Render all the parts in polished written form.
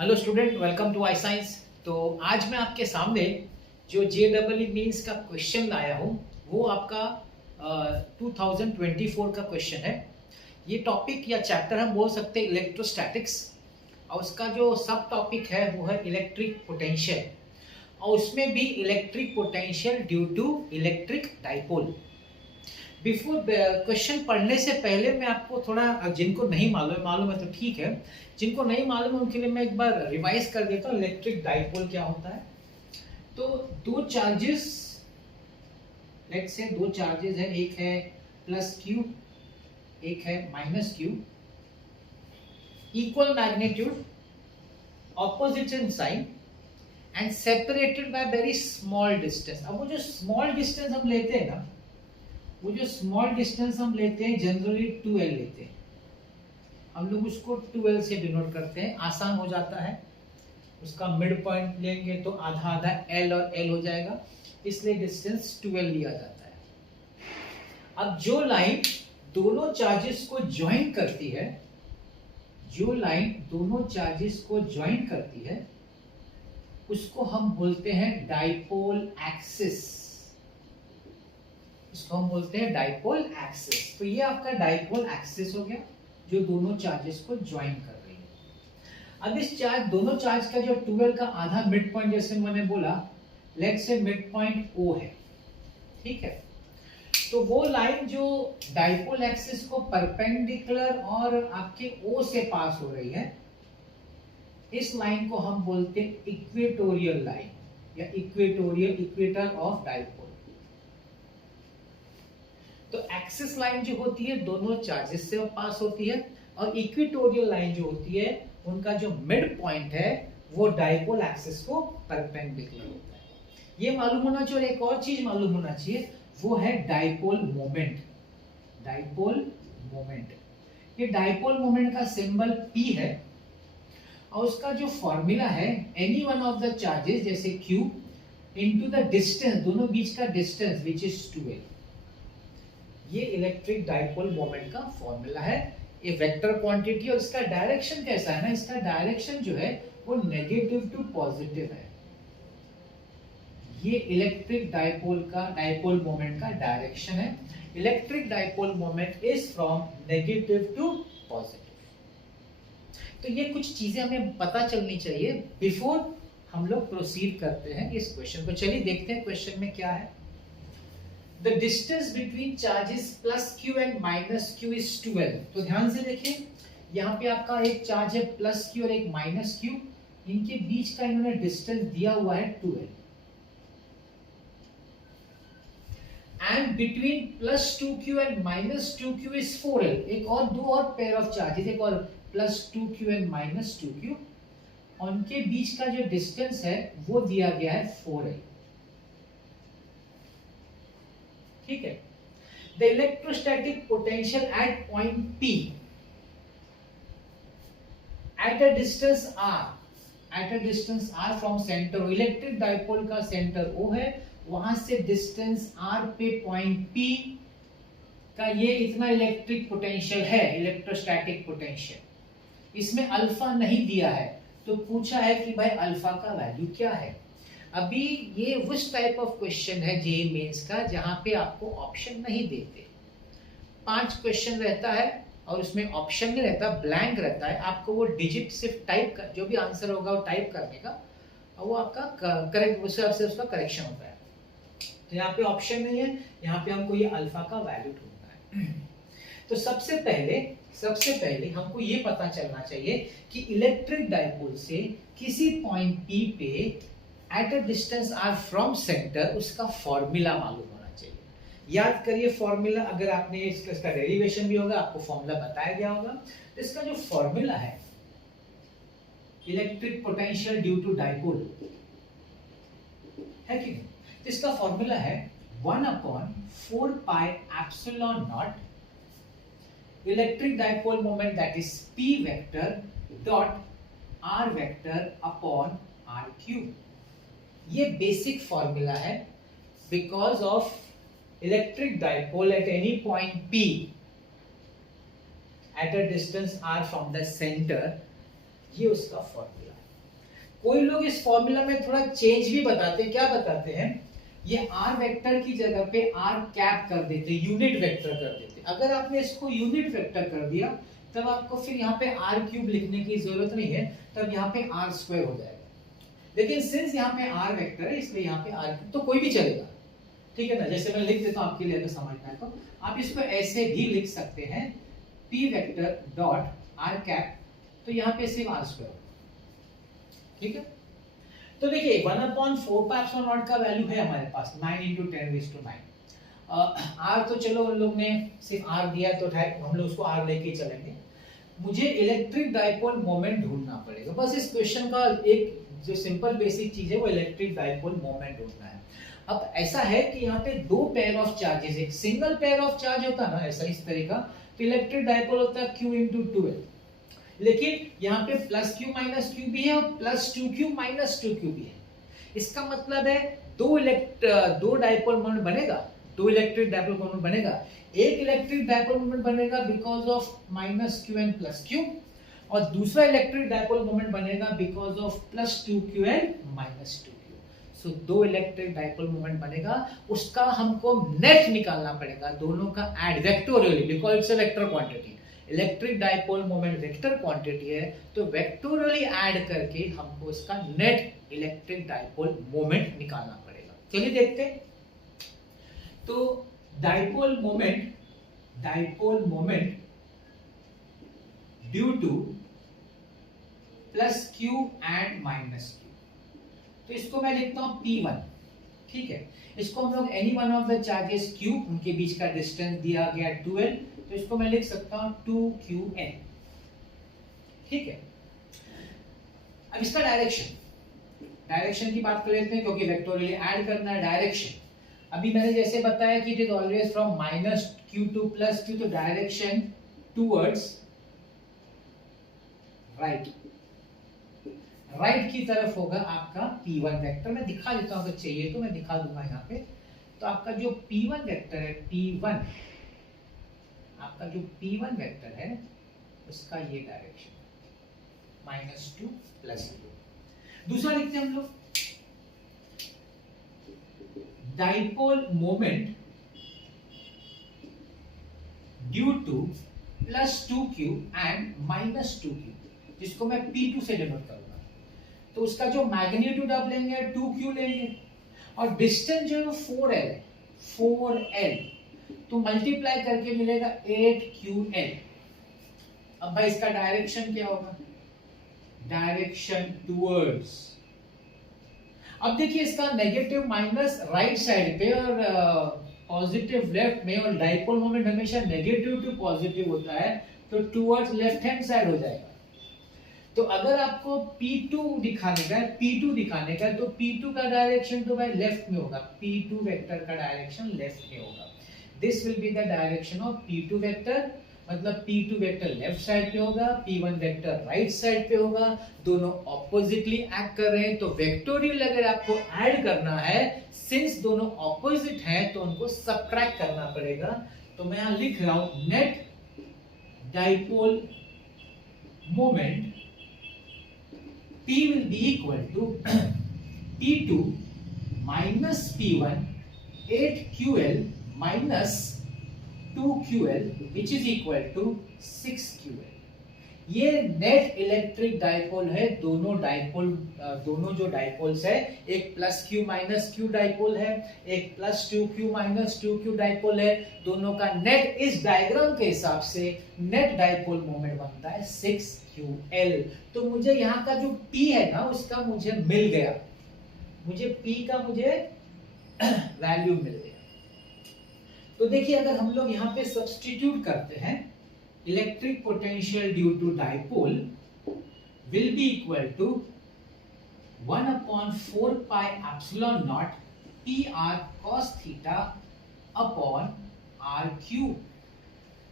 Hello student, welcome to I science. तो आज मैं आपके सामने जो JEE मीन्स का क्वेश्चन लाया हूँ वो आपका 2024 का क्वेश्चन है। ये टॉपिक या चैप्टर हम बोल सकते हैं इलेक्ट्रोस्टैटिक्स, और उसका जो सब टॉपिक है वो है इलेक्ट्रिक पोटेंशियल, और उसमें भी electric potential due to electric dipole. Before question पढ़ने से पहले मैं आपको थोड़ा, जिनको नहीं मालूम है तो ठीक है, जिनको नहीं मालूम है उनके लिए मैं एक बार रिवाइज कर देता हूँ इलेक्ट्रिक डाइपोल क्या होता है। तो दो चार्जेस, लेट्स से दो चार्जेस है, एक है प्लस क्यू, एक है minus Q, equal magnitude, opposite in sign and separated by very small distance. अब वो जो स्मॉल डिस्टेंस हम लेते हैं ना, वो जो स्मॉल डिस्टेंस हम लेते हैं जनरली 2l लेते हैं, हम लोग उसको 2l से डिनोट करते हैं, आसान हो जाता है। उसका मिड पॉइंट लेंगे तो आधा आधा l और l हो जाएगा, इसलिए डिस्टेंस 2l लिया जाता है। अब जो लाइन दोनों चार्जेस को ज्वाइन करती है, जो लाइन दोनों चार्जेस को ज्वाइन करती है उसको हम बोलते हैं डाइपोल एक्सिस, इसको हम बोलते हैं डाइपोल एक्सिस। तो ये आपका डाइपोल एक्सिस हो गया जो दोनों चार्जेस को ज्वाइन कर रही है। अब इस चार्ज, दोनों चार्ज का जो 2l का आधा मिड पॉइंट, जैसे मैंने बोला, let's say mid point O है, ठीक है। तो वो लाइन जो डाइपोल एक्सिस को परपेंडिकुलर और आपके O से पास हो रही है, इस लाइन को हम बोलते हैं इक्वेटोरियल लाइन या इक्वेटर ऑफ डाइपोल। तो एक्सिस लाइन जो होती है दोनों चार्जेस से पास होती है, और इक्वेटोरियल लाइन जो होती है उनका जो मिड पॉइंट है वो डाइपोल एक्सिस को परपेंडिकुलर होता है। ये मालूम होना चाहिए। एक और चीज मालूम होना चाहिए, वो है डाइपोल मोमेंट। डाइपोल मोमेंट, ये डाइपोल मोमेंट का सिंबल P है, और उसका जो फॉर्मूला है any one of the charges जैसे Q इनटू द डिस्टेंस, दोनों बीच का डिस्टेंस विच इज 2l। ये इलेक्ट्रिक डाइपोल मोमेंट का फॉर्मूला है, ये वेक्टर क्वांटिटी, और इसका डायरेक्शन कैसा है ना, इसका डायरेक्शन जो है वो नेगेटिव टू पॉजिटिव है। ये इलेक्ट्रिक डाइपोल का, डाइपोल मोमेंट का डायरेक्शन है। Electric dipole moment is from negative to positive. तो ये कुछ चीजें हमें पता चलनी चाहिए बिफोर हम लोग प्रोसीड करते हैं इस क्वेश्चन को। चलिए देखते हैं क्वेश्चन में क्या है। The distance between charges plus q and minus q is 2l। तो ध्यान से देखिए, यहाँ पे आपका एक चार्ज है प्लस q और एक माइनस q, इनके बीच का इन्होंने डिस्टेंस दिया हुआ है 2l। And between plus 2q and minus 2q is 4l। एक और दो और पेयर ऑफ चार्जेस, एक और plus 2q and minus 2q, उनके बीच का जो डिस्टेंस है वो दिया गया है 4l, ठीक है। The electrostatic potential at point P at a distance r from centre, electric dipole का सेंटर O है, वहां से डिस्टेंस r पे पॉइंट P का ये इतना इलेक्ट्रिक पोटेंशियल है, इलेक्ट्रोस्टैटिक पोटेंशियल। इसमें अल्फा नहीं दिया है, तो पूछा है कि भाई अल्फा का वैल्यू क्या है। अभी ये उस टाइप ऑफ क्वेश्चन है JEE मेंस का जहां पे आपको ऑप्शन नहीं देते। 5 क्वेश्चन रहता है और उसमें ऑप्शन नहीं रहता, ब्लैंक रहता है। आपको वो डिजिट सिर्फ टाइप कर, जो भी आंसर होगा वो टाइप करने का, और वो आपका करेक्ट, उस हिसाब से उसका करेक्शन होता है। तो यहाँ पे ऑप्शन नहीं है, यहाँ पे हमको ये अल्फा का वैल्यू ढूंढना है। तो सबसे पहले हमको ये पता चलना चाहिए कि इलेक्ट्रिक डाइपोल से किसी पॉइंट P पे eight a distance r from centre, उसका फॉर्मूला मालूम होना चाहिए। याद करिए फॉर्मूला, अगर आपने इसका डेरिवेशन भी होगा, आपको फॉर्मूला बताया गया होगा। तो इसका जो फॉर्मूला है electric potential due to dipole है कि नहीं, तो इसका फॉर्मूला है 1/4 pi epsilon naught electric dipole moment that is P vector dot r vector upon r cube. ये बेसिक फॉर्मूला है because of electric dipole at any point P at a distance r from the centre, ये उसका formula है। कोई लोग इस formula में थोड़ा चेंज भी बताते हैं। क्या बताते हैं, ये आर वेक्टर की जगह पे आर कैप कर देते, यूनिट वेक्टर कर देते। अगर आपने इसको यूनिट वेक्टर कर दिया तब आपको फिर यहाँ पे आर क्यूब लिखने की जरूरत नहीं है, तब यहाँ पे आर स्क्वायर हो जाएगा। लेकिन सिंस यहाँ पे आर वेक्टर है इसलिए यहाँ पे आर क्यूब तो कोई भी चलेगा, ठीक है ना। जैसे मैं लिख देता हूँ आपके लिए अगर समझना है तो आप इसको ऐसे भी लिख सकते हैं, P vector dot are cap, तो यहाँ पे सिर्फ आर स्क्वायर, ठीक है। तो देखिए 1/4 का वैल्यू है हमारे पास 9 × 10⁹। आर तो चलो उन लोग ने सिर्फ आर दिया तो हम लोग उसको आर लेके चलेंगे। मुझे इलेक्ट्रिक डाइपोल मोमेंट ढूंढना पड़ेगा। बस इस क्वेश्चन का एक जो सिंपल बेसिक चीज है वो इलेक्ट्रिक डाइपोल मोमेंट ढूंढना है। अब ऐसा है कि यहाँ पे दो पेयर ऑफ चार्जेस, एक सिंगल पेयर ऑफ चार्ज होता है ना ऐसा इस तरह का, तो इलेक्ट्रिक डाइपोल होता है Q × 2L। लेकिन यहाँ पे +Q - Q भी है और +2Q - 2Q भी है। इसका मतलब है दो डाइपोल मोमेंट बनेगा, दो इलेक्ट्रिक डाइपोल मोमेंट बनेगा। एक इलेक्ट्रिक डाइपोल मोमेंट बनेगा बिकॉज ऑफ -Qn + Q, और दूसरा इलेक्ट्रिक डाइपोल मोमेंट बनेगा बिकॉज ऑफ +2Qn - 2Q। सो दो इलेक्ट्रिक डाइपोल मोमेंट बनेगा, उसका हमको नेट निकालना पड़ेगा, दोनों का add vectorially, because it's a vector quantity. Electric dipole moment vector quantity है, तो वेक्टोरियली ऐड करके हमको इसका नेट इलेक्ट्रिक डाइपोल मोमेंट निकालना पड़ेगा। चलिए देखते हैं। तो dipole moment due to +Q and -Q, तो इसको मैं लिखता हूं P1, ठीक है। इसको हम लोग any one of the charges Q, उनके बीच का डिस्टेंस दिया गया 2L, तो इसको मैं लिख सकता हूं 2Qn, ठीक है। अब इसका डायरेक्शन की बात कर लेते हैं, क्योंकि वेक्टोरियली ऐड करना है। डायरेक्शन अभी मैंने जैसे बताया कि it is always from -Q to +Q, तो डायरेक्शन टुवर्ड्स राइट की तरफ होगा आपका P1 वेक्टर। मैं दिखा देता हूं, अगर चाहिए तो मैं दिखा दूंगा यहाँ पे। तो आपका जो P1 वेक्टर है, आपका जो P1 वेक्टर है उसका ये डायरेक्शन -2 +2। दूसरा लिखते हैं हम लोग, dipole moment due to +2Q and -2Q, जिसको मैं P2 से डिनोट करूंगा। तो उसका जो मैग्नीट्यूड आप लेंगे 2Q लेंगे, और डिस्टेंस जो है 4L, तो मल्टीप्लाई करके मिलेगा 8QL। अब भाई इसका डायरेक्शन क्या होगा, डायरेक्शन टुवर्ड्स। अब देखिए इसका नेगेटिव माइनस राइट साइड पे और पॉजिटिव लेफ्ट में, और डाइपोल मोमेंट हमेशा नेगेटिव टू पॉजिटिव होता है, तो टुवर्ड्स लेफ्ट हैंड साइड हो जाएगा। तो अगर आपको P2 दिखाने का है, तो P2 का डायरेक्शन तो भाई लेफ्ट में होगा, P2 वेक्टर का डायरेक्शन लेफ्ट में होगा। This will be the direction of P2 vector, मतलब P2 वेक्टर लेफ्ट साइड पे होगा, P1 वेक्टर राइट साइड पे होगा। दोनों ऑपोजिटली एक्ट कर रहे हैं, तो वेक्टोरियल अगर आपको ऐड करना है, सिंस दोनों ऑपोजिट हैं तो उनको सबट्रैक्ट करना पड़ेगा। तो मैं यहां लिख रहा हूं, net dipole moment P will be equal to P2 minus P1 8QL minus 2QL which is equal to 6QL। ये नेट इलेक्ट्रिक डाइपोल है। दोनों जो डाइपोल्स है, एक +Q - Q डाइपोल है, एक +2Q - 2Q डाइपोल है। दोनों का नेट इस डायग्राम के हिसाब से नेट डाइपोल मोमेंट बनता है 6QL। तो मुझे यहाँ का जो P है ना, उसका मुझे मिल गया, मुझे P का वैल्यू मिल गया। तो देखिए अगर हम लोग यहाँ पे सब्स्टिट्यूट करते हैं, electric potential due to dipole will be equal to 1/4 pi epsilon naught PR cos theta upon R cube।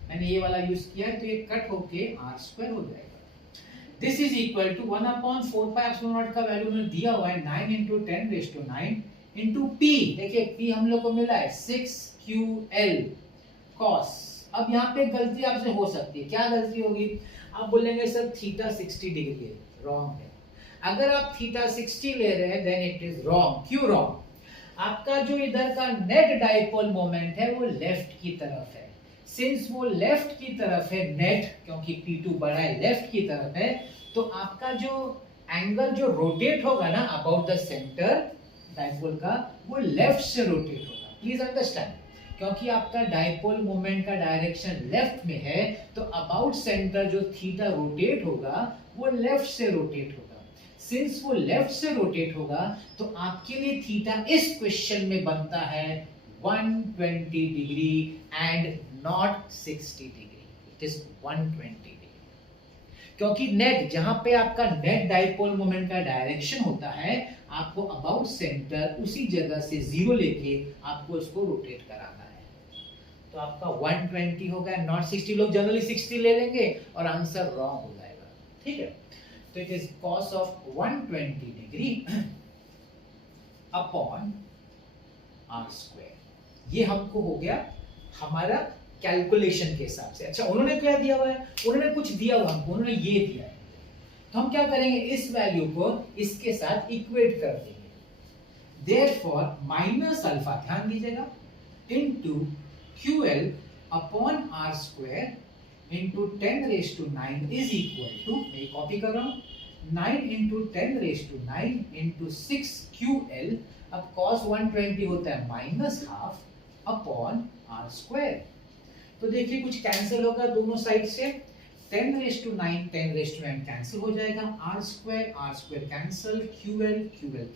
मैंने ये वाला यूज किया है, तो ये कट होके R² हो जाएगा। This is equal to 1/4 pi epsilon naught का वैल्यू मैंने दिया हुआ है 9 × 10⁹ into P। देखिए P हम लोग को मिला है 6QL cos। अब यहाँ पे गलती आपसे हो सकती है, क्या गलती होगी, आप बोलेंगे सर थीटा 60 डिग्री है, रॉन्ग है। अगर आप थीटा 60 ले रहे हैं देन इट इज रॉन्ग। क्यों रॉन्ग? आपका जो इधर का नेट डाइपोल मोमेंट है वो लेफ्ट की तरफ है। सिंस वो लेफ्ट की तरफ है नेट, क्योंकि P2 बड़ा है, लेफ्ट की तरफ है, तो आपका जो एंगल जो रोटेट होगा ना अबाउट द सेंटर डाइपोल का, वो लेफ्ट से रोटेट होगा। प्लीज अंडरस्टैंड, क्योंकि आपका डाइपोल मोमेंट का डायरेक्शन लेफ्ट में है, तो अबाउट सेंटर जो थीटा रोटेट होगा वो लेफ्ट से रोटेट होगा। सिंस वो लेफ्ट से रोटेट होगा तो आपके लिए थीटा इस क्वेश्चन में बनता है 120 degree and not 60 degree. It is 120 degree, क्योंकि नेट जहां पे आपका नेट डाइपोल मोमेंट का डायरेक्शन होता है, आपको अबाउट सेंटर उसी जगह से जीरो लेके आपको उसको रोटेट कराना है। तो आपका 120 होगा नॉट 60। लोग जनरली 60 ले लेंगे और आंसर रॉन्ग हो जाएगा। ठीक है, तो it is cos of 120 degree upon r square. ये हमको हो गया हमारा कैलकुलेशन के हिसाब से। अच्छा, उन्होंने क्या दिया हुआ है? उन्होंने कुछ दिया हुआ हमको, उन्होंने ये दिया है। तो हम क्या करेंगे, इस वैल्यू को इसके साथ इक्वेट कर देंगे। देयरफॉर माइनस अल्फा, ध्यान दीजिएगा, into QL upon r square into 10⁹ is equal to, मैं कॉपी कर रहा हूं, 9 इंटू 10⁹ इंटू 6 QL। अब cos 120 होता है minus half upon r square. तो देखिए कुछ कैंसिल होगा दोनों साइड से, 10⁹ 10⁹ कैंसिल हो जाएगा, r square cancel, QL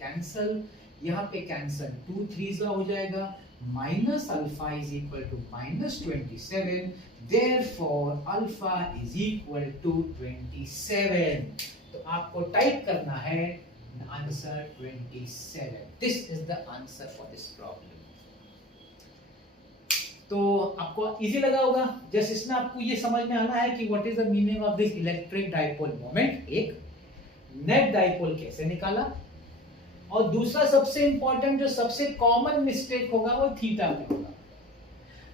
cancel, यहाँ पे कैंसिल 2 3 हो जाएगा, minus alpha is equal to -27, therefore alpha is equal to 27। तो आपको टाइप करना है answer 27। This is the answer for this problem. तो आपको इजी लगा होगा। जस्ट इसमें आपको ये समझ में आना है कि what is the meaning of this electric dipole moment, एक नेट डाइपोल कैसे निकाला, और दूसरा सबसे इंपॉर्टेंट जो सबसे कॉमन मिस्टेक होगा वो थीटा में होगा।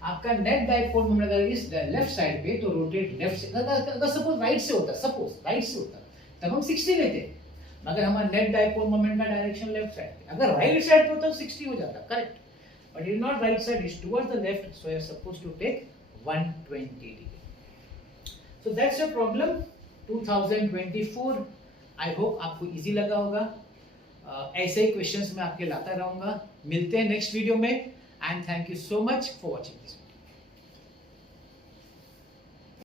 आपका नेट डाइपोल मोमेंट अगर इस लेफ्ट साइड पे तो रोटेट लेफ्ट से, अगर सपोज राइट से होता, सपोज राइट से होता तब हम 60 लेते, मगर हमारा नेट डाइपोल मोमेंट का डायरेक्शन लेफ्ट साइड पे, अगर राइट साइड पे होता तो 60 हो जाता, correct. But it is not right side, it's towards the left, so you are supposed to take 120 degree. So that's your problem 2024. I hope आपको easy लगा होगा। ऐसे ही क्वेश्चंस मैं आपके लाता रहूंगा। मिलते हैं नेक्स्ट वीडियो में, and thank you so much for watching this.